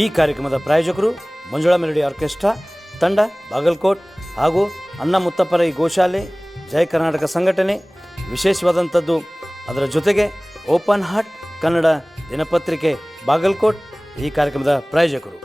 ಈ ಕಾರ್ಯಕ್ರಮದ ಪ್ರಾಯೋಜಕರು ಮಂಜುಳಾ ಮೆಲೋಡಿ ಆರ್ಕೆಸ್ಟ್ರಾ ತಂಡ ಬಾಗಲಕೋಟ್ ಹಾಗೂ ಅಣ್ಣ ಮುತ್ತಪ್ಪರೈ ಗೋಶಾಲೆ ಜಯ ಕರ್ನಾಟಕ ಸಂಘಟನೆ. ವಿಶೇಷವಾದಂಥದ್ದು ಅದರ ಜೊತೆಗೆ ಓಪನ್ ಹಾರ್ಟ್ ಕನ್ನಡ ದಿನಪತ್ರಿಕೆ ಬಾಗಲಕೋಟ್ ಈ ಕಾರ್ಯಕ್ರಮದ ಪ್ರಾಯೋಜಕರು.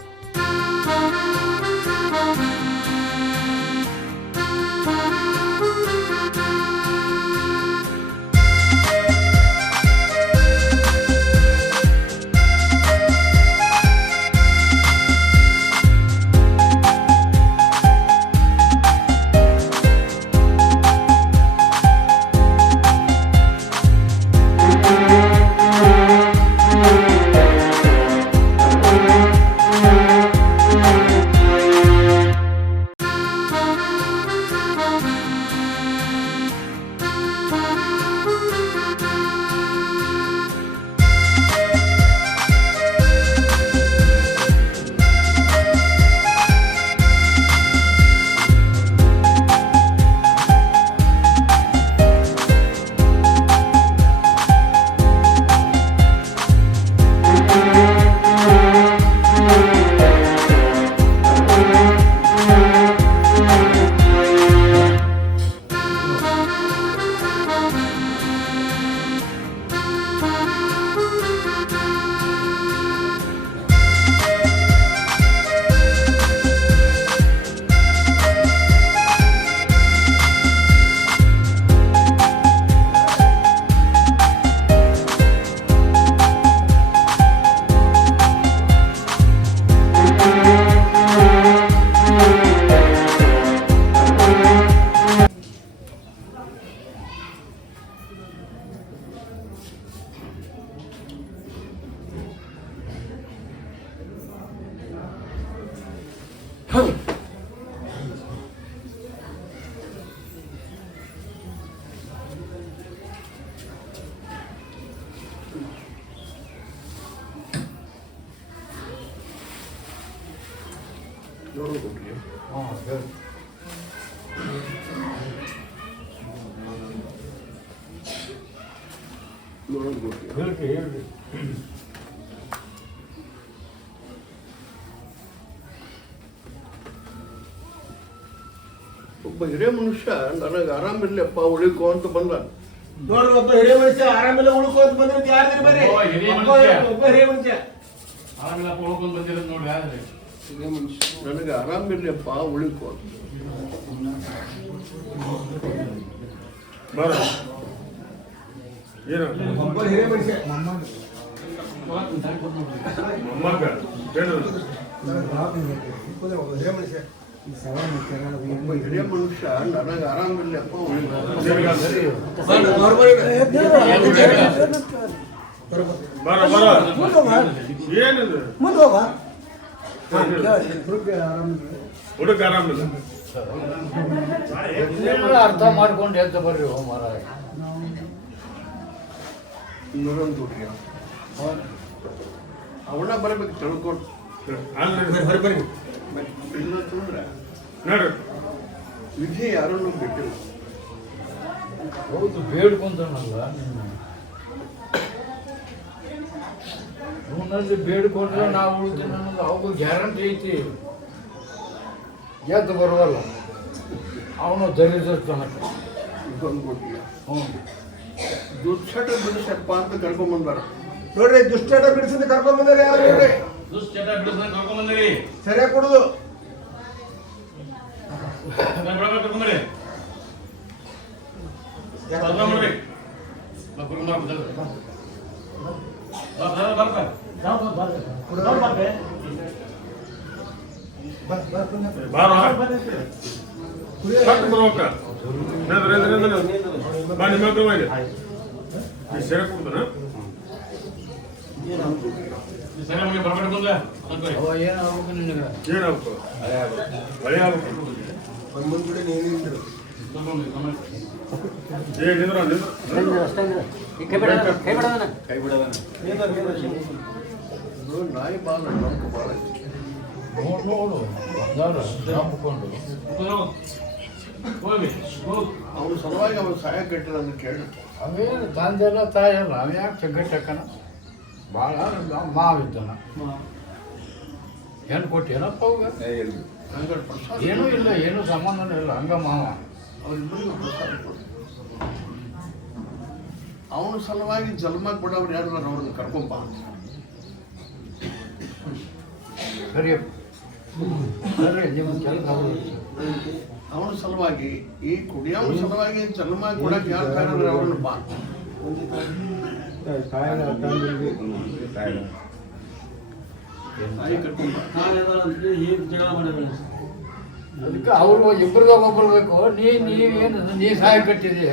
ಒಬ್ಬ ಹಿರಿಯ ಮನುಷ್ಯ ನನಗೆ ಆರಾಮಿರ್ಲಿಪ್ಪ ಉಳಿಕೋ ಅಂತ ಬಂದ. ನೋಡ್ರಿ, ಒಬ್ಬ ಹಿರಿಯ ಮನುಷ್ಯ ಆರಾಮಿಲ್ಲ ಉಳ್ಕೋ ಅಂತ ಬಂದ್ರೆ ಯಾರು ಬರ್ರಿ? ಒಬ್ಬ ಹಿರಿಯ ಮನುಷ್ಯ ಆರಾಮಿಲ್ಲಪ್ಪ ಉಳ್ಕೊಂಡ್ ಬಂದಿರೋದು ನೋಡಿ. ಯಾರು ಹಿರಿಯ ಮನುಷ್ಯ ನನಗೆ ಆರಾಮಿರ್ಲಿಪ್ಪ ಉಳಿಕೋ ಅಂತ. ಒಬ್ಬ ಹಿರಿಯ ಮನುಷ್ಯ ಒಬ್ಬ ಹಿರಿಯ ಮನುಷ್ಯ ನನಗೆ ಆರಾಮಿರ್ಲಿಪ್ಪ ಉಳಿಕೋ. ಹುಡುಗ ಆರಾಮಿಲ್ಲ, ಅರ್ಥ ಮಾಡ್ಕೊಂಡು ಎದ್ದು ಬರ್ರಿ. ಮಾರ ಅವನ ಬರಬೇಕು ತಿಳ್ಕೊಟ್ಟು ಇಲ್ಲ ತಂದ್ರೆ ನೋಡ್ರಿ ವಿಧಿ ಯಾರನ್ನು ಬಿಟ್ಟಿಲ್ಲ. ಹೌದು, ಬೇಡ್ಕೊಂತಾನಲ್ಲ ಅವನಲ್ಲಿ ಬೇಡ್ಕೊಂಡ್ರೆ ನಾವು ಉಳಿತೀನಿ ಅನ್ನೋದು ಅವಾಗ ಗ್ಯಾರಂಟಿ ಐತಿ. ಎದ್ದು ಬರುವಲ್ಲ ಅವನು ದರಿದ್ರತನಕ್ಕೆ ಇದೊಂದು ಕೊಟ್ಟಿಲ್ಲ. ಹ್ಞೂ, ದುಶ್ಚಟ ಬಿಡಿಸಪ್ಪ ಅಂತ ಕರ್ಕೊಂಡ್ಬಂದಾರ. ನೋಡ್ರಿ, ದುಶ್ಚಟ ಬಿಡಿಸಿದ ಕರ್ಕೊಂಡ್ ಬಂದಾರೆ. ಯಾರು ನೋಡ್ರಿ, ದುಶ್ಚಟ ಬಿಡಿಸ್ಕೊಂಡು ಕರ್ಕೊಂಡ್ ಬಂದಿರಿ. ಸರಿಯಾಗಿ ಕೊಡುದು. ಕರ್ಕೊಂಬರಿ ಸರಿ ಕೊಡ್ತಾನ. ಏನಾಗ್ಬೇಕು ನಿನಗೆ? ಏನಾಗ್ಬೇಕು? ಹಳೆ ಆಗ್ಬೇಕು. ಮುಂದ್ಗಡೆ ನೀನಿದ್ರು ನಾಯಿ ಬಾಳ ನಮ್ಗೆ ಬಾಳ ನೋಡು ಅವನ ಸಲುವಾಗಿ ಅವನು ಸಹಾಯ ಕಟ್ಟಿದ ಅಂತ ಕೇಳಿ ಅವೇನು ತಂದೆಲ್ಲ ತಾಯಲ್ಲ ಅವ ಯಾಕೆ ಚಗ್ಗಟ್ಟಕ್ಕನ ಭಾಳ ಮಾವಿದ್ದಾನ ಹೆಣ್ಣು ಕೊಟ್ಟೇನಪ್ಪ ಅವಾಗ ಹಂಗಾರೆ ಪ್ರಸಾದ ಏನೂ ಇಲ್ಲ, ಏನೂ ಸಂಬಂಧನೂ ಇಲ್ಲ, ಹಂಗ ಮಾವ. ಅವ್ರಿಬ್ಬರಿಗೂ ಪ್ರಸಾದ ಕೊಡು. ಅವನ ಸಲುವಾಗಿ ಜನ್ಮ ಕೊಡೋರು ಯಾರು ಅವ್ರನ್ನ ಕರ್ಕೊಂಬ. ಸರಿಯಪ್ಪ, ಸರಿ, ನಿಮ್ಮ ಕೆಲಸ ಅವನ ಸಲುವಾಗಿ ಈ ಕುಡಿಯೋನ ಸಲುವಾಗಿ ಜನ್ಮ ಕೊಡಕ್ಕೆ ಯಾರು ಕಾರಣರು ಅವ್ರನ್ನ ಬಾ. ತಾಯಿ ಕರ್ಕೊಂಬ. ಅದಕ್ಕೆ ಅವರು ಇಬ್ಬರಿಗೂ ಒಬ್ಬರು ಬೇಕು. ನೀವೇನು ನೀ ಸಹಾಯ ಕಟ್ಟಿದೆ,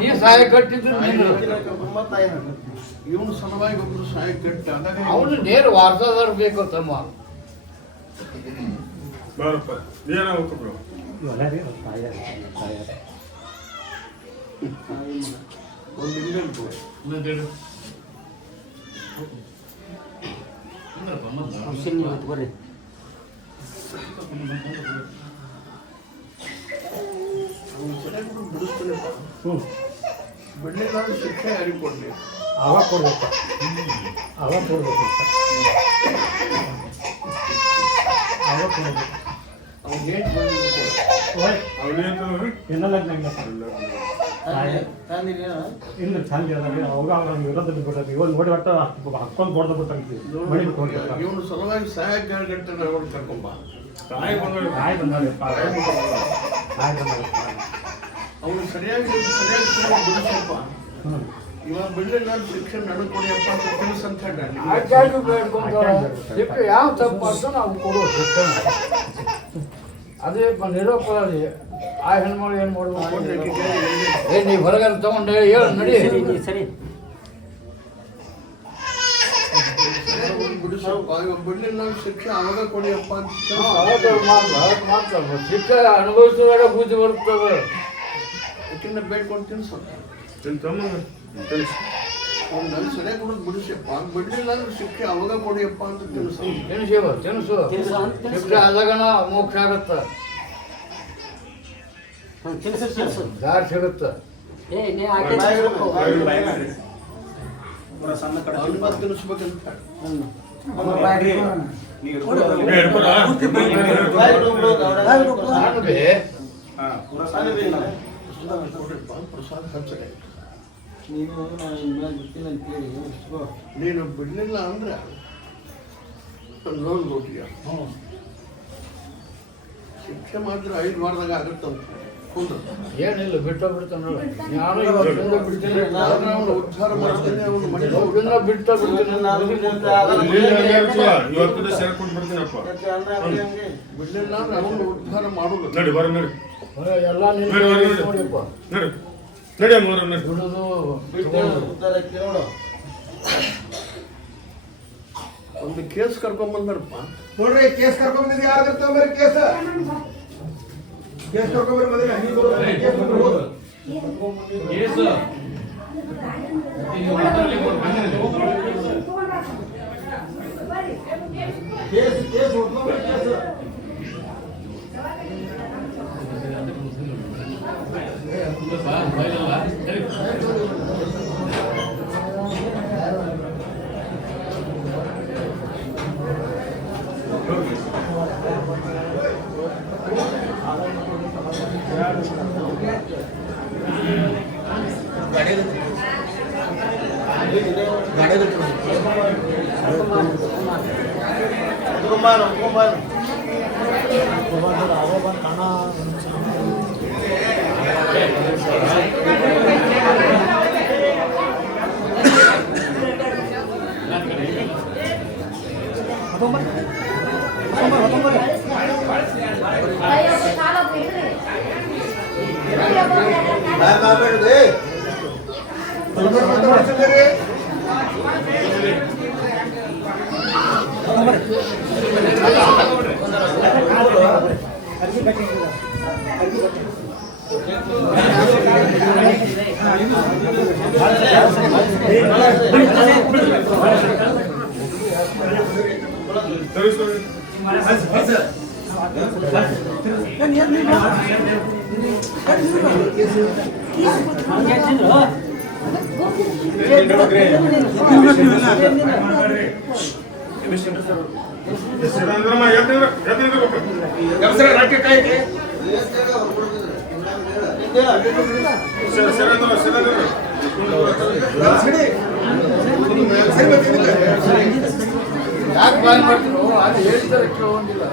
ನೀ ಸಹಾಯ ಕಟ್ಟಿದ್ರು ಇವನ ಸಲುವಾಗಿ ಒಬ್ರು ಸಹಾಯ ಕಟ್ಟಿ ಆದಾಗ ಅವನು ನೇರ ವಾರಸದಾರ ಬೇಕು ತಮ್ಮ. ಬಾರಪ್ಪ ಏನಾಗುತ್ತೆ ಬ್ರೋ ಒಂದು ಇಂಡಿಯನ್ ಬಿಡ್ಲಿಲ್ಲ ಶಿಕ್ಷೆ ಯಾರಿಗೆ ಕೊಡ್ಲಿ? ಅವಾಗ ಕೊಡ್ಬೇಕು, ಅವಾಗ ಕೊಡ್ಬೇಕು, ಅವಾಗ ಕೊಡ್ಬೇಕು. ಅವ್ನಿಗೆ ಏನು ಕೊಡ್ಲಿ? ಅವನೇನು ಇನ್ನಲ್ಲ ನಂಗೆ ಇಲ್ಲ ಚಂದ ಅವಾಗ ಅವ್ನ ವಿರೋಧದಲ್ಲಿ ಬಿಡೋದು ಇವನ್ ನೋಡಿ ಒಟ್ಟು ಹಾಕೊಂಡು ಕೊಡ್ದು ಬಿಟ್ಟಂತೀವಿ ಮನೆ ಬಿಟ್ಟು ಹೋಗ್ತಾರೆ. ಇವನು ಸಲುವಾಗಿ ಸಹಾಯ ಗಂಟೆ ಅವ್ರು ಕರ್ಕೊಂಬ. ತಾಯಿ ಬಂದ ಆಯ್ ಬಂದಪ್ಪ, ಆಯ್ ಬಂದ. ಅವನು ಸರಿಯಾಗಿ ಬಿಡಿಸಪ್ಪ. ಇವಾಗ ಬಿಡ್ಲಿಲ್ಲ ಶಿಕ್ಷೆ ನನಗೆ ಕೊಡಿಯಪ್ಪ ಅಂತ ತಿಳಿಸಂತ ಆಚಾರ್ಯ ಬೇಡ್ಕೊಂತಾರ. ಯಾವ ತಪ್ಪು ಅಂತ ನಾವು ಕೊಡೋದು ಶಿಕ್ಷಣ. ಅದೇ ನಿರೋಪರಾಧಿ ಆ ಹೆಣ್ಮಗಳು ಏನು ಮಾಡ್ಬೇಕು? ನೀ ಹೊರಗಡೆ ತಗೊಂಡು ಹೇಳು ನಡಿ. ಸರಿ ಬಿಡ್ಲಿಲ್ಲ ಶಿಕ್ಷೆ ಅವಾಗ ಕೊಡಿಯಪ್ಪ ಅಂತ ಮಾಡ್ತಾರೆ. ಶಿಕ್ಷೆ ಅನುಭವಿಸಿದಾಗ ಬುದ್ಧಿ ಬರ್ತದೆ. ಯಾಕೆಂದ್ರೆ ಬೇಡ್ಕೊಂಡು ತಿನ್ಸತ್ತ ಅವ್ನು ನನ್ನ ಸರಿಯಾಗಿ ಕೊಡೋದು ಬಿಡಿಸಪ್ಪ. ಬಿಡ್ಲಿಲ್ಲ ಅಂದ್ರೆ ಶಿಕ್ಷೆ ಅವಾಗ ಕೊಡಿಯಪ್ಪ ಅಂತ ತಿಳಿಸ. ತಿನ್ಸು ಶಿಕ್ಷೆ ಆದಾಗಣ ಮೋಕ್ಷ ಆಗತ್ತ, ದಾರಿ ಸಿಗುತ್ತ. ಅನುಭವ ತಿನ್ನಿಸ್ಬೇಕಂತ ಪ್ರಸಾದ ಹಚ್ಚಡೆ. ನೀನು ಬಿಡ್ಲಿಲ್ಲ ಅಂದ್ರೆ ಲೋನ್ ಕೊಟ್ಟಿಯ ಶಿಕ್ಷೆ ಮಾತ್ರ 5 ವಾರದಾಗ ಆಗುತ್ತಂತ. ಏನಿಲ್ಲ ಬಿಡ್ತಾನ. ನಾನು ಇವತ್ತಿಂದ ಬಿಡ್ತೀನಿ, ಅವನು ಉದ್ಧಾರ ಮಾಡ್ತೇನೆ. ಅವನು ಮನೆ ಬಿಡ್ತಾ ಬಿಡ್ತೀನಿ. ಇವತ್ತು ಸೇರ್ಕೊಂಡು ಬಿಡ್ತೀನಪ್ಪ. ಬಿಡ್ಲಿಲ್ಲ ಅಂದ್ರೆ ಅವನು ಉದ್ಧಾರ ಮಾಡೋದು. ನಡಿ ಬರ ನಡಿ ಎಲ್ಲ ನೋಡಿಪ್ಪ. ನಡಿ ನಡಿ ಅಮ್ಮ ನಡಿ. ಬಿಡುದು ಒಂದು ಕೇಸ್ ಕರ್ಕೊಂಬಂದಾರಪ್ಪ. ನೋಡ್ರಿ ಕೇಸ್ ಕರ್ಕೊಂಡ್ ಯಾರು ಇರ್ತಾವ ಕೇಸ್ ಕರ್ಕೊಂಡ್ಬರ್ರಿ ಮದ್ವೆ ಸರಿ ಯಾಕೆ ಬಾಯ್ ಮಾಡ್ತೀರೋ ಅದು ಹೇಳ್ತಾರೆ ಕೇಳೋಂಗಿಲ್ಲ.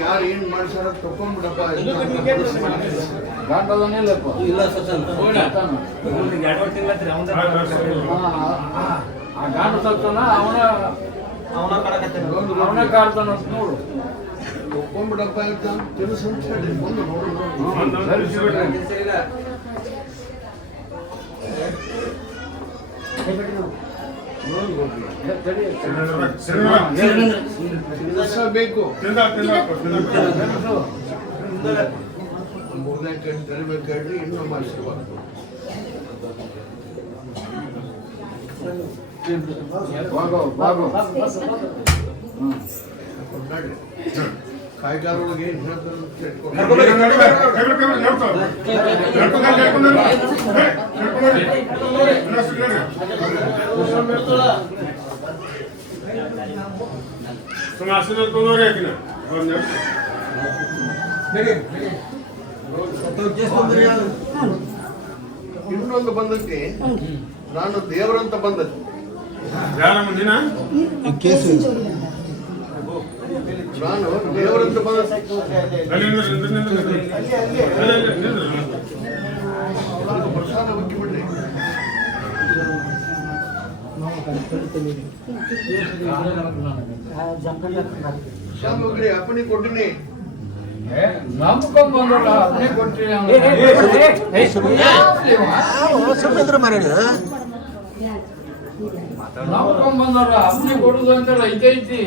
ಯಾರು ಏನ್ ಮಾಡ್ಸಾರ ತಕೊಂಡ್ಬಿಡಪ್ಪ. ಆ ಗಾಂಡ ತರ್ತಾನ ಅವನ ಕಾಡ್ತಾನ ನೋಡು. ತಕೊಂಡ್ಬಿಡಪ್ಪ ಅಂತ ತಿಳಿಸ್ ಅಂತ ಹೇಳಿ ಮುಂದೆ ನೋಡು. ಬೇಕು ಮೂರನೇ ಕಡೆ ತರಬೇಕಾಡ್ರಿ ಇನ್ನೂ ಮಾಡಿಸ್ಬಾರ್ದು. ಕಾಯ್ಗಾರೊಳಗೆ ಏನ್ ಇನ್ನೊಂದು ಬಂದಕ್ಕೆ ನಾನು ದೇವರಂತ ಬಂದದ್ದು. ನಾನು ದೇವರಂತ ಬಂದ ಪ್ರಸಾದ ಬಗ್ಗೆ ಬಿಡ್ರಿ. ಶಾಮಗ್ರಿ ಅಪ್ಪಣೆ ಕೊಟ್ಟಿನಿ. ನಂಬ್ಕೊಂಡ್ ಬಂದಲ್ಲ ಅದನ್ನೇ ಕೊಟ್ಟಿರಿ. ನಂಬ್ಕೊಂಡ್ ಬಂದವ್ರ ಅಪ್ಪನೆ ಕೊಡುದು ಅಂತಲ್ಲ ಇದೈತಿ.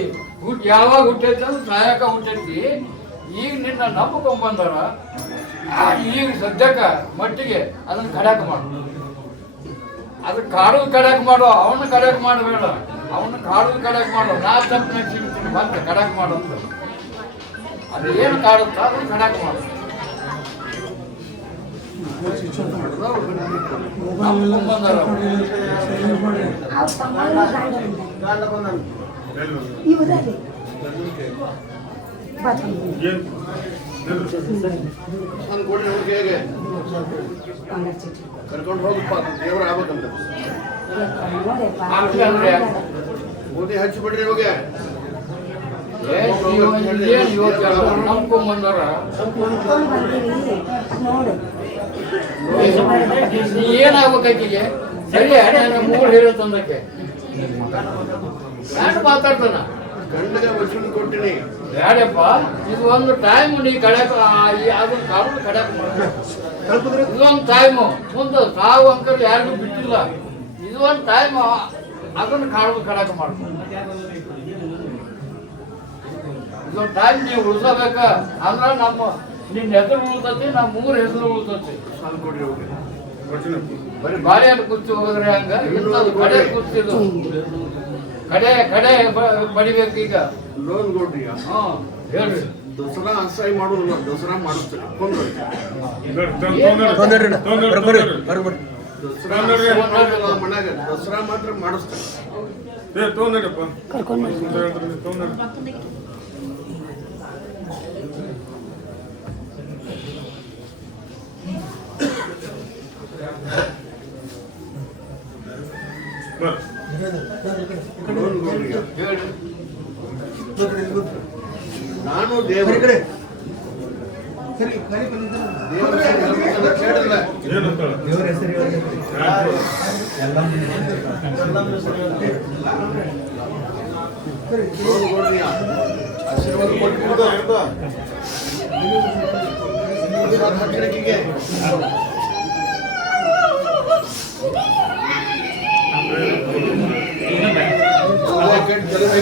ಯಾವಾಗ ಹುಟ್ಟೈತಿ ಅಂದ್ರೆ ನಾಯಕ ಹುಟ್ಟೈತಿ. ಈಗ ನಿನ್ನ ನಂಬ್ಕೊಂಡ್ ಬಂದವ್ರ ಈಗ ಸದ್ಯಕ್ಕ ಮಟ್ಟಿಗೆ ಅದನ್ನ ಕಡ್ಯಾಕ ಮಾಡು. ಅದಕ್ಕೆ ಕಾಡುದು ಕಡ್ಯಾಕ ಮಾಡು. ಅವನ್ನ ಕಡ್ಯಾಕ ಮಾಡಬೇಡ. ಅವನ್ನ ಕಾಡುದು ಕಡ್ಯಾಕ ಮಾಡು. ನಾ ತಪ್ಪು ಸಿಗ್ತೀನಿ ಮತ್ತೆ ಕಡ್ಯಾಕ ಮಾಡು ಅಂತ. ಅದು ಏನು ಕಾಡುತ್ತ ಅದನ್ನ ಕಡ್ಯಾಕ ಮಾಡು. ನಮ್ಮ ಬಂದಾರ ಇವರಲ್ಲಿ ಏನು ನಾನು ಕೊಡಿ ಅವ್ರಿಗೆ ಹೇಗೆ ಕರ್ಕೊಂಡು ಹೋಗಪ್ಪ ದೇವರ ಆಗ್ಬೇಕಂತ ಗೋಧಿ ಹಚ್ಚಿಬಿಡ್ರಿ ಇವಾಗ ನಂಬ್ಕೊಂಡ್ ಬಂದಾರ ಏನಾಗ್ಬೇಕಾಕಿಗೆ ಸರಿ ನಾನು 3 ಹೇಳೋ ತಂದಕ್ಕೆ ನಾನು ಮಾತಾಡ್ತಾನ ಗಂಡಗೆ ವಚನ ಕೊಟ್ಟಿನಿ ಯಾರಪ್ಪ ಇದು ಒಂದು ಟೈಮ್ ನೀ ಕಡ್ಯಾಕ ಅದನ್ನ ಕಾನೂನು ಕಡ್ಯಾಕ ಇದೊಂದು ಟೈಮು ಮುಂದೆ ತಾವು ಅಂಕಲ್ ಯಾರಿಗೂ ಬಿಟ್ಟಿಲ್ಲ ಇದು ಒಂದು ಟೈಮ್ ಅದನ್ನ ಕಾನೂನು ಕಡ್ಯಾಕ ಮಾಡ್ಕೊಂಡು ಇದೊಂದು ಟೈಮ್ ನೀವು ಉಳಿಸಬೇಕ ಅಂದ್ರ ನಮ್ಮ ನಿನ್ನ ಹೆಸರು ಉಳ್ತತಿ ನಮ್ಮ 3 ಹೆಸರು ಉಳ್ತತಿ ಸಾಲು ಕೊಡ್ರಿ ಹೋಗಿ ವಚನ ಬರೀ ಬಾರಿಯನ್ನು ಕುರ್ಚಿ ಹೋದ್ರೆ ಹಂಗ ಇಂಥದ್ದು ಕಡೆ ಕುರ್ಚಿದು ಕಡೆ ಬಡಿಬೇಕು ಈಗ ಲೋನ್ ಕೊಡ್ರಿ ಹೇಳ್ರಿ ದಸರಾ ಅಸಹ್ಯ ಮಾಡೋದಿಲ್ಲ ದಸರಾ ಮಾಡಿಸ್ತಾರೆ ಕೊಂಡ್ರಿ ದಸರಾ ಮನ್ಯಾಗ ದಸರಾ ಮಾತ್ರ ಮಾಡಿಸ್ತಾರೆ ತೊಗೊಂಡಪ್ಪ ಲೋನ್ ಕೊಡ್ರಿ ಹೇಳ್ರಿ ನಾನು ದೇವರ ದೇವರ ಕೇಳಿಲ್ಲ ಏನಂತ ಲೋನ್ ಕೊಡ್ರಿ ಆಶೀರ್ವಾದ ಕೊಟ್ಟು ಮಕ್ಕಳಿಗೆ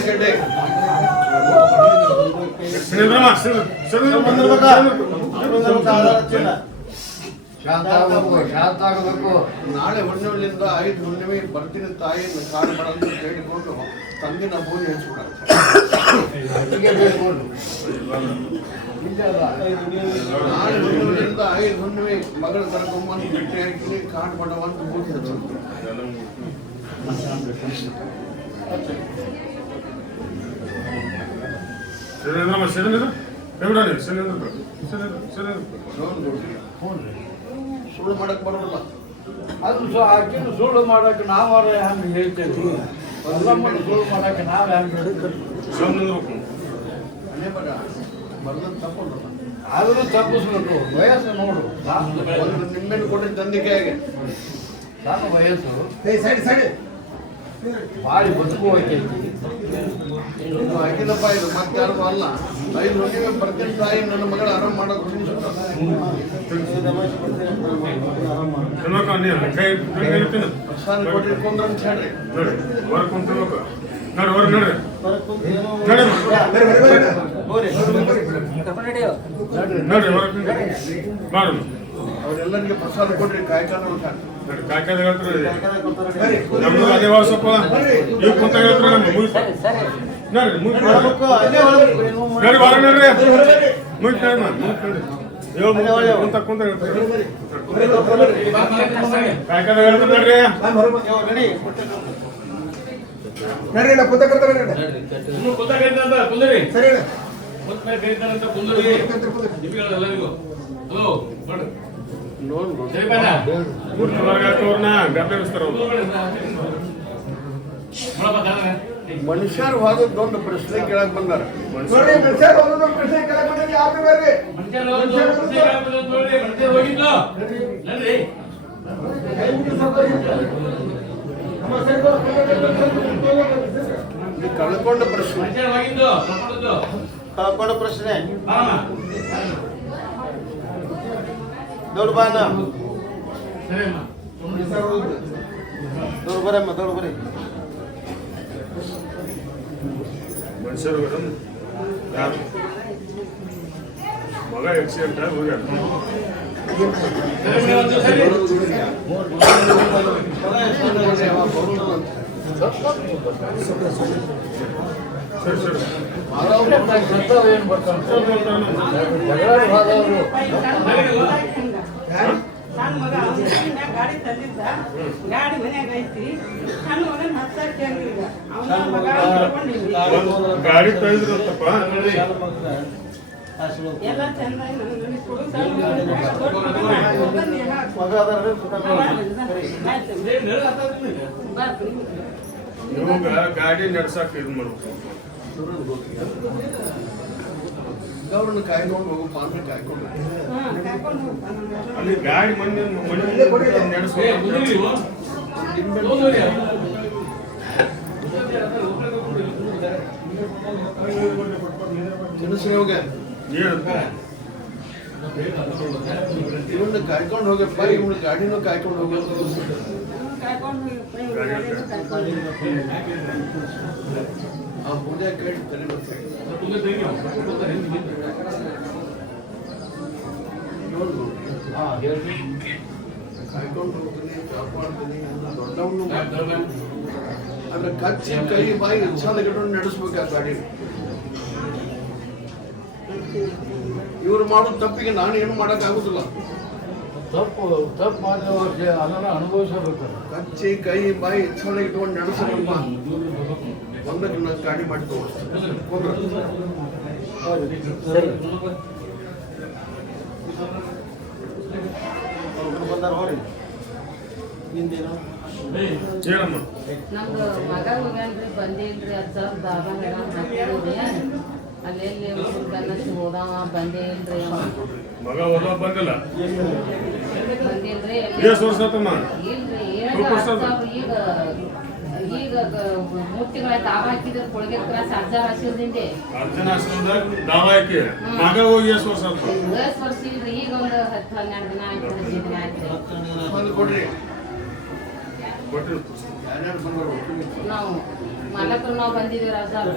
ತಲೆ ಶಾಂತ ಆಗಬೇಕು ನಾಳೆ ಹುಣ್ಣಿಮೆಯಿಂದ 5 ಹುಣ್ಣಿಮೆ ಬರ್ತೀನಿ ತಾಯಿ ಕಾಲು ಬಡ ಅಂತ ಕೇಳಿಕೊಂಡು ತಂದಿನ ಭೂಮಿ ಹಚ್ಬಿಡ ನಾಳೆ ಹುಣ್ಣಿಮೆಯಿಂದ 5 ಹುಣ್ಣಿಮೆ ಮಗಳ ಕರ್ಕೊಂಬಂದು ಬಿಟ್ಟು ಹಾಕಿ ಕಾಡು ಬಡವಂತ ಭೂಮಿ ಹಚ್ಚಿಬಿಡ್ತೀನಿ ಸುಳ್ಳು ಮಾಡಕ್ ಬರೋಲ್ಲ ಅದು ಆಕಿನ ಸುಳ್ಳು ಮಾಡಕ್ಕೆ ನಾವಾರ ಹಂಗೆ ಹೇಳ್ತೇವೆ ಎಲ್ಲಮ್ಮನ ಸುಳ್ಳು ಮಾಡಕ್ಕೆ ನಾವು ಹೆಂಗೆ ಅನೇ ಮಗ ಬರ್ದಂತ ತಪ್ಪಲ್ಲ ಆದ್ರೂ ತಪ್ಪಿಸ್ಬೇಕು ವಯಸ್ಸು ನೋಡು ಒಂದು ನಿಂಬೆಣ್ಣು ಕೊಟ್ಟಿದ್ದ ತಂದಿಗೆ ಹೇಗೆ ನನ್ನ ವಯಸ್ಸು ಭಾರಿ ಬದುಕು ಹೋಯ್ತೈತಿ ಇದು ಹಾಕಿದಪ್ಪ ಇದು ಮತ್ತೆ ಯಾರು ಅಲ್ಲ 5 ಹುಣ್ಣಿಮೆ ಬರ್ತೀನಿ ತಾಯಿ ನನ್ನ ಮಗಳ ಆರಾಮ್ ಮಾಡೋದು ಪ್ರಸಾದ ಕೊಟ್ಟಿರ್ಕೊಂಡ್ರ ಅಂತ ಹೇಳ್ರಿ ಅವ್ರೆಲ್ಲರಿಗೆ ಪ್ರಸಾದ ಕೊಡ್ರಿ ಕಾಯ್ಕಾಲ ಕಾಯ್ಕಾದ ಹೇಳ್ತಾರೆ ನಮ್ದು ಅದೇ ವಾಸಪ್ಪ ಇವ್ ಕುಂತ ಹೇಳ್ತಾರೆ ನೋಡ್ರಿ ಹೊರ ನೋಡ್ರಿ ಕುಂತ ಕುಂತ ಹೇಳ್ತಾರೆ ಕಾಯ್ಕಾದ ಹೇಳ್ತಾರೆ ನೋಡ್ರಿ ಮನುಷ್ಯರು ಹೋಗೋದು ದೊಡ್ಡ ಪ್ರಶ್ನೆ ಕೇಳಕ್ ಬಂದಾರ ಕಳ್ಕೊಂಡ ಪ್ರಶ್ನೆ ಕಳ್ಕೊಂಡ ಪ್ರಶ್ನೆ ದೊಡ್ಡ ಬಾನ ದೊಡ್ಡ ಬರಮ್ಮ ದೊಡ್ಡ ಬರೀ ಮನುಷ್ಯರು ಯಾರು ಮಗ ಆಕ್ಸಿಡೆಂಟ್ ಆಗಿ ಹೋಗ್ಯಾರ ಸರಿ ಸರಿ ಏನು ಬರ್ತಾನೆ ಜಗಳ ಹೋದವರು ಸಣ್ಣ ಮಗ ಅವ್ನ ಗಾಡಿ ತಂದಿದ್ದ ಗಾಡಿ ಮನ್ಯಾಗ ಐತಿ ಸಣ್ಣ ಮಗನ ಹತ್ತಕ್ಕೆ ಹಂಗಿಲ್ಲ ಅವನ ಮಗ ತಗೊಂಡಿದ್ವಿ ಗಾಡಿ ತಂದಿದ್ರಂತಪ್ಪ ಎಲ್ಲ ಚೆನ್ನಾಗಿ ನನಗೆ ಕೊಡು ದೊಡ್ಡ ಮಗ ಇವಾಗ ಗಾಡಿ ನಡ್ಸಕ್ ಇದು ಮಾಡ್ಬೇಕು ಅವ್ರನ್ನ ಕಾಯ್ಕೊಂಡು ಹೋಗಪ್ಪ ಅಂದ್ರೆ ಕಾಯ್ಕೊಂಡು ಅಲ್ಲಿ ಗಾಡಿ ಮಂದಿ ನಡೆಸ್ಬೇಕು ತಿನ್ನಿಸ್ರಿ ಹೋಗ ಇವನ್ನ ಕಾಯ್ಕೊಂಡು ಹೋಗಪ್ಪ ಇವನ್ನ ಗಾಡಿನೂ ಕಾಯ್ಕೊಂಡು ಹೋಗೋದು ಆ ಪೂಜೆ ಕೇಳಿ ತಲೆ ಬರ್ತಾರೆ ಕಾಯ್ಕೊಂಡು ಹೋಗ್ತೀನಿ ಕಾಪಾಡ್ತೀನಿ ದೊಡ್ಡವನು ಅದ್ರ ಕಚ್ಚಿ ಕೈ ಬಾಯಿ ಇಚ್ಛಾದಗಳನ್ನು ನಡೆಸ್ಬೇಕು ಆ ಗಾಡಿ ಇವ್ರು ಮಾಡೋ ತಪ್ಪಿಗೆ ನಾನು ಏನು ಮಾಡಕ್ ಆಗುದಿಲ್ಲ ತಪ್ಪು ಮಾಡಿದ ಅದನ್ನ ಅನುಭವಿಸಬೇಕು ಕಚ್ಚಿ ಕೈ ಬಾಯಿ ಇಚ್ಛಾದ ಇಟ್ಕೊಂಡು ನಡೆಸಬೇಕಪ್ಪ ಒಂದಕ್ಕೆ ನಾನು ಗಾಡಿ ಮಾಡಿ ಹೇಳಮ್ಮ ನಮ್ದು ಮಗ ಹೋಗ್ಯಾನ್ರಿ ಬಂದಿಲ್ರಿ ಅದ್ ಸ್ವಲ್ಪ ಬಾಬಾ ಮೇಡಮ್ ಹಾಕಿದ್ರಿ ಅಲ್ಲೆಲ್ಲಿ ಗನ್ನಸಿ ಹೋದವ ಬಂದೇ ಇಲ್ರಿ ಮಗ ಓದೋ ಬಂದಿಲ್ಲ ಬಂದಿಲ್ರಿ ಎಷ್ಟು ವರ್ಷ ಆತಮ್ಮ ಇಲ್ರಿ ಈಗ ಮೂರ್ತಿಗಳ ತಾವ ಹಾಕಿದ್ರು ಕೊಳಗೆ ಕ್ರಾಸ್ ಅರ್ಜಾರ್ ಹಸಿಲ್ದಿಂದೆ ಅರ್ಜುನ ಆಶ್ರಮದಾಗ ದಾವ ಹಾಕಿ ಮಗ ಹೋಗಿ ಎಷ್ಟು ವರ್ಷ ಆತ ಎಷ್ಟು ವರ್ಷ ಇಲ್ರಿ ಈಗ ಒಂದು 10-12 ದಿನ ಆಯ್ತು 15 ದಿನ ಆಯ್ತು ಕೊಡ್ರಿ ಕೊಟ್ಟಿರ್ತು ಯಾರ್ಯಾರು ಬಂದರು ನಾವು ಮಲಕರು ನಾವು ಬಂದಿದ್ದೀವಿ ಅರ್ಜಾರ್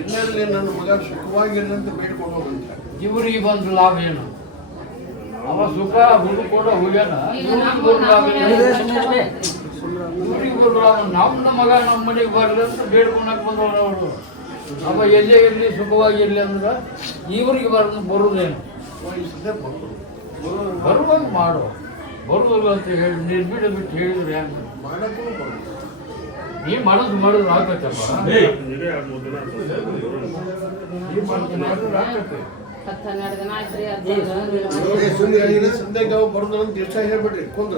ಎಲ್ಲರಲ್ಲಿ ನನ್ನ ಮಗ ಸುಖವಾಗಿರಲಿ ಅಂತ ಬೇಡ್ಕೊಂಡು ಹೋಗಂತ ಇವರಿಗೆ ಬಂದು ಲಾಭ ಏನು ಅವ ಸುಖ ಹುಡುಕೊಂಡು ಹೋಗ್ಯಾನ ಈಗ ಇವ್ರಿಗೆ ಬರೋ ನಮ್ಮ ಮಗ ನಮ್ಮ ಮನೆಗೆ ಬರ್ಲಿ ಅಂತ ಬೇಡ್ಕೊಳಕ್ ಬಂದವ್ರು ಅವರು ಅವ ಎಲ್ಲೇ ಇರಲಿ ಸುಖವಾಗಿರ್ಲಿ ಅಂದ್ರೆ ಇವ್ರಿಗೆ ಬರುದೇನು ಬರುವಂಗೆ ಮಾಡು ಬರುವುದಿಲ್ಲ ಅಂತ ಹೇಳಿ ನಿರ್ಬಿಡ ಬಿಟ್ಟು ಹೇಳಿದ್ರೆ ಹೆಂಗೆ ಮಾಡಕ್ಕೂ ಬರೋದು ನೀ ಮಾಡಿದ್ರೆ ಆಗ್ತೈತಪ್ಪ ನೀ ಮಾಡಿದ್ರೆ ಆಗ್ತೈತೆ 10-12 ದಿನ ಆಯ್ತ್ರಿ ಅರ್ಜಾರ್ ಸಂಧ್ಯಾಗ ಬರೋದ್ರ ಅಂತ ಎಷ್ಟ ಹೇಳ್ಬಿಡ್ರಿ ಕೊಂದ್ರ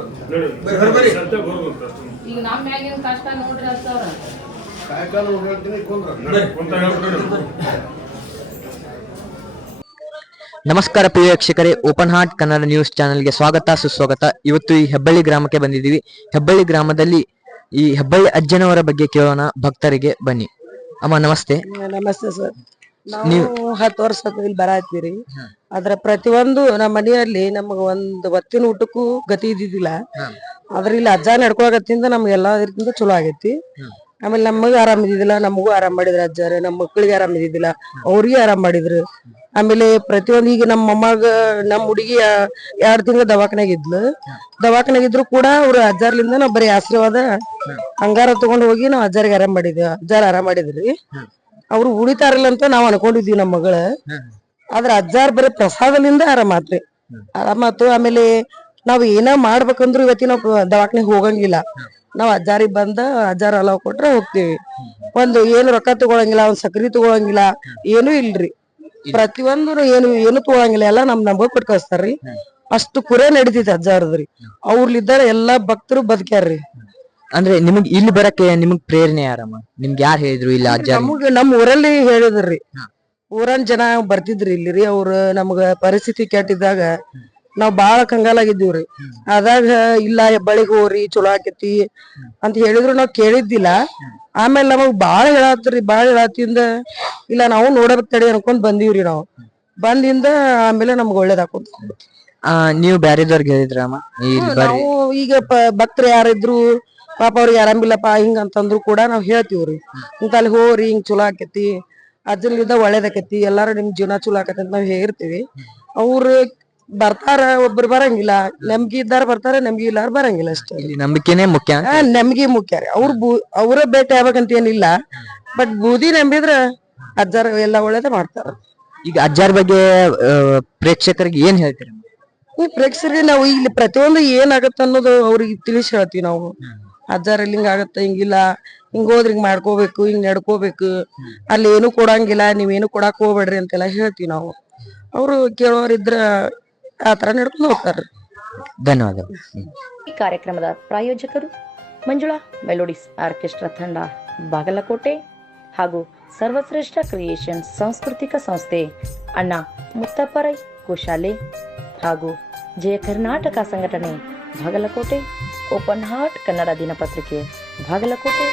ಈಗ ನಮ್ಮ ಮ್ಯಾಗಿನ ಕಷ್ಟ ನೋಡ್ರಿ ಅಷ್ಟವ್ರ ಕಾಯಕಾಲ ಹೇಳ್ತೀನಿ ಕೊಂದ್ರ ನಮಸ್ಕಾರ ಪ್ರಿಯ ವೀಕ್ಷಕರೇ, ಓಪನ್ ಹಾರ್ಟ್ ಕನ್ನಡ ನ್ಯೂಸ್ ಚಾನೆಲ್ಗೆ ಸ್ವಾಗತ ಸುಸ್ವಾಗತ. ಇವತ್ತು ಈ ಹೆಬ್ಬಳ್ಳಿ ಗ್ರಾಮಕ್ಕೆ ಬಂದಿದ್ದೀವಿ. ಹೆಬ್ಬಳ್ಳಿ ಗ್ರಾಮದಲ್ಲಿ ಈ ಹೆಬ್ಬಳ್ಳಿ ಅಜ್ಜನವರ ಬಗ್ಗೆ ಕೇಳೋಣ ಭಕ್ತರಿಗೆ. ಬನ್ನಿ ಅಮ್ಮ. ನಮಸ್ತೆ. ನಮಸ್ತೆ ಸರ್. ನಾವು 10 ವರ್ಷ ಇಲ್ಲಿ ಬರಾತ್ತೀರಿ. ಅದ್ರ ಪ್ರತಿಯೊಂದು ನಮ್ಮ ಮನೆಯಲ್ಲಿ ನಮಗ ಒಂದು ಹೊತ್ತಿನ ಊಟಕ್ಕೂ ಗತಿ ಇದ್ದಿದ್ದಿಲ್ಲ. ಆದ್ರ ಇಲ್ಲಿ ಅಜ್ಜ ನಡ್ಕೊಳಕತ್ತಿಂದ ನಮ್ಗೆ ಎಲ್ಲಾ ರೀತಿಯಿಂದ ಚಲೋ ಆಗೈತಿ. ಆಮೇಲೆ ನಮಗ ಆರಾಮ್ ಇದ್ದಿದ್ದಿಲ್ಲ, ನಮಗೂ ಆರಾಮ್ ಮಾಡಿದ್ರ ಅಜ್ಜಾರ. ನಮ್ಮ ಮಕ್ಳಿಗೆ ಆರಾಮ್ ಇದ್ದಿದ್ದಿಲ್ಲ, ಅವ್ರಿಗೆ ಆರಾಮ್ ಮಾಡಿದ್ರು. ಆಮೇಲೆ ಪ್ರತಿಯೊಂದು ಈಗ ನಮ್ಮ ಮೊಮ್ಮಗ ನಮ್ಮ ಹುಡುಗಿ 2 ತಿಂಗಳ ದವಾಖಾನೆಗೆ ಇದ್ಲು. ದವಾಖಾನೆಗೆ ಇದ್ರು ಕೂಡ ಅವ್ರ ಅಜ್ಜಾರ್ಲಿಂದ ನಾವ್ ಬರೀ ಆಶೀರ್ವಾದ ಹಂಗಾರ ತಗೊಂಡ್ ಹೋಗಿ ನಾವ್ ಅಜ್ಜಾರಿಗೆ ಆರಾಮ್ ಮಾಡಿದ್ವಿ. ಅಜ್ಜಾರ ಆರಾಮ್ ಮಾಡಿದ್ರಿ. ಅವ್ರು ಉಳಿತಾರಲ್ಲ ಅಂತ ನಾವ್ ಅನ್ಕೊಂಡಿದ್ವಿ ನಮ್ಮ ಮಗಳ. ಆದ್ರ ಅಜ್ಜಾರ್ ಬರೀ ಪ್ರಸಾದಲಿಂದ ಆರಾಮಾತ್ರಿ. ಆರಾಮಾತು. ಆಮೇಲೆ ನಾವ್ ಏನ ಮಾಡ್ಬೇಕಂದ್ರು ಇವತ್ತಿನ ದವಾಖಾನೆಗೆ ಹೋಗಂಗಿಲ್ಲ. ನಾವ್ ಅಜ್ಜಾರಿಗೆ ಬಂದ ಅಜ್ಜಾರ ಅಲಾವ್ ಕೊಟ್ರ ಹೋಗ್ತೇವಿ. ಒಂದು ಏನು ರೊಕ್ಕ ತಗೊಳಂಗಿಲ್ಲ, ಒಂದ್ ಸಕ್ರಿ ತಗೊಳಂಗಿಲ್ಲ, ಏನು ಇಲ್ರಿ. ಪ್ರತಿಯೊಂದು ಏನು ತಗೊಳಂಗಿಲ್ಲ, ಎಲ್ಲಾ ನಮ್ಗ ಕೊಟ್ಟು ಕಳಿಸ್ತಾರ್ರಿ. ಅಷ್ಟು ಕುರೇ ನಡೀತೈತಿ ಅಜ್ಜಾರದ್ರಿ. ಅವ್ರಲಿದ್ದಾರ ಎಲ್ಲಾ ಭಕ್ತರು ಬದುಕ್ಯಾರ್ರಿ. ಅಂದ್ರೆ ನಿಮಗ್ ಇಲ್ಲಿ ಬರಕ್ಕೆ ನಿಮಗ್ ಪ್ರೇರಣೆ ಯಾರಮ್ಮ? ನಿಮ್ಗೆ ಯಾರು ಹೇಳಿದ್ರು ಇಲ್ಲ ಅಜ್ಜ? ನಮಗ್ ನಮ್ಮ ಊರಲ್ಲಿ ಹೇಳಿದ್ರಿ. ಊರನ್ ಜನ ಬರ್ತಿದ್ರಿ ಇಲ್ಲಿರಿ. ಅವ್ರ ನಮ್ಗ ಪರಿಸ್ಥಿತಿ ಕೆಟ್ಟಿದ್ದಾಗ ನಾವ್ ಬಾಳ ಕಂಗಾಲಾಗಿದ್ದೀವ್ರಿ. ಅದಾಗ ಇಲ್ಲ ಹೆಬ್ಬಳ್ಳಿಗ್ ಹೋಗ್ರಿ ಚಲೋ ಆಕೇತಿ ಅಂತ ಹೇಳಿದ್ರು ನಾವ್ ಕೇಳಿದ್ದಿಲ್ಲ. ಆಮೇಲೆ ನಮಗ್ ಬಾಳ ಹೇಳತ್ತಿಂದ ಇಲ್ಲ ನಾವು ನೋಡಕ್ ತಡಿ ಅನ್ಕೊಂಡ್ ಬಂದೀವ್ರಿ. ನಾವ್ ಬಂದಿಂದ ಆಮೇಲೆ ನಮ್ಗ ಒಳ್ಳೇದಾಕೊಂತ ನೀವು ಬ್ಯಾರೆದವ್ರಿಗೆ ಹೇಳಿದ್ರಮ್ಮ? ನಾವು ಈಗ ಭಕ್ತರು ಯಾರಿದ್ರು ಪಾಪ ಅವ್ರಿಗೆ ಆರಾಮಿಲ್ಲಪ್ಪ ಹಿಂಗ ಅಂತಂದ್ರು ಕೂಡ ನಾವ್ ಹೇಳ್ತೀವ್ರಿ. ಇಂತ ಅಲ್ಲಿ ಹೋಗ್ರಿ, ಹಿಂಗ್ ಚಲೋ ಆಕೇತಿ, ಅಜ್ಜನ್ಲಿಂದ ಒಳ್ಳೇದಾಕೇತಿ, ಎಲ್ಲಾರು ನಿಮ್ ಜೀವನ ಚಲೋ ಆಕತಿ ಅಂತ ನಾವ್ ಹೇಳಿರ್ತೀವಿ. ಅವ್ರು ಬರ್ತಾರ, ಒಬ್ರು ಬರಂಗಿಲ್ಲ. ನಮ್ಗಿ ಇದ್ದಾರ ಬರ್ತಾರ, ನಮ್ಗಿ ಇಲ್ಲಾರ ಬರಂಗಿಲ್ಲ. ಅಷ್ಟೇ. ನಂಬಿಕೆನೇ ಮುಖ್ಯ. ನಮ್ಗಿ ಮುಖ್ಯ ರೀ. ಅವ್ರ ಭೇಟಿ ಆಗ್ಬೇಕಂತ ಏನಿಲ್ಲ. ಬಟ್ ಬೂದಿ ನಂಬಿದ್ರ ಅಜ್ಜಾರ ಎಲ್ಲಾ ಒಳ್ಳೇದ ಮಾಡ್ತಾರ. ಈಗ ಅಜ್ಜಾರ್ ಬಗ್ಗೆ ಪ್ರೇಕ್ಷಕರಿಗೆ ಏನ್ ಹೇಳ್ತೀರಿ? ಈ ಪ್ರೇಕ್ಷಕರಿಗೆ ನಾವು ಇಲ್ಲಿ ಪ್ರತಿಯೊಂದು ಏನಾಗತ್ತ ಅನ್ನೋದು ಅವ್ರಿಗೆ ತಿಳಿಸಿ ಹೇಳ್ತೀವಿ ನಾವು. ಅಜ್ಜಾರಲ್ಲಿ ಹಿಂಗ ಆಗತ್ತ, ಹಿಂಗಿಲ್ಲ, ಹಿಂಗ ಹೋದ್ರ ಹಿಂಗ್ ಮಾಡ್ಕೋಬೇಕು, ಹಿಂಗ್ ನಡ್ಕೋಬೇಕು, ಅಲ್ಲಿ ಏನು ಕೊಡಂಗಿಲ್ಲ, ನೀವೇನು ಕೊಡಾಕ್ ಹೋಗ್ಬೇಡ್ರಿ ಅಂತೆಲ್ಲ ಹೇಳ್ತೀವಿ ನಾವು. ಅವ್ರು ಕೇಳೋರಿದ್ರ ಆತರ ನಡ್ಕೊಂಡು ಹೋಗ್ತಾರ. ಧನ್ಯವಾದಗಳು. ಈ ಕಾರ್ಯಕ್ರಮದ ಪ್ರಾಯೋಜಕರು ಮಂಜುಳಾ ಮೆಲೋಡಿಸ್ ಆರ್ಕೆಸ್ಟ್ರಾ ತಂಡ ಬಾಗಲಕೋಟೆ ಹಾಗೂ ಸರ್ವಶ್ರೇಷ್ಠ ಕ್ರಿಯೇಷನ್ ಸಾಂಸ್ಕೃತಿಕ ಸಂಸ್ಥೆ ಅಣ್ಣ ಮುತ್ತಪ್ಪರೈ ಗೋಶಾಲೆ ಹಾಗೂ ಜಯ ಕರ್ನಾಟಕ ಸಂಘಟನೆ ಬಾಗಲಕೋಟೆ, ಓಪನ್ ಹಾರ್ಟ್ ಕನ್ನಡ ದಿನಪತ್ರಿಕೆ ಬಾಗಲಕೋಟೆ.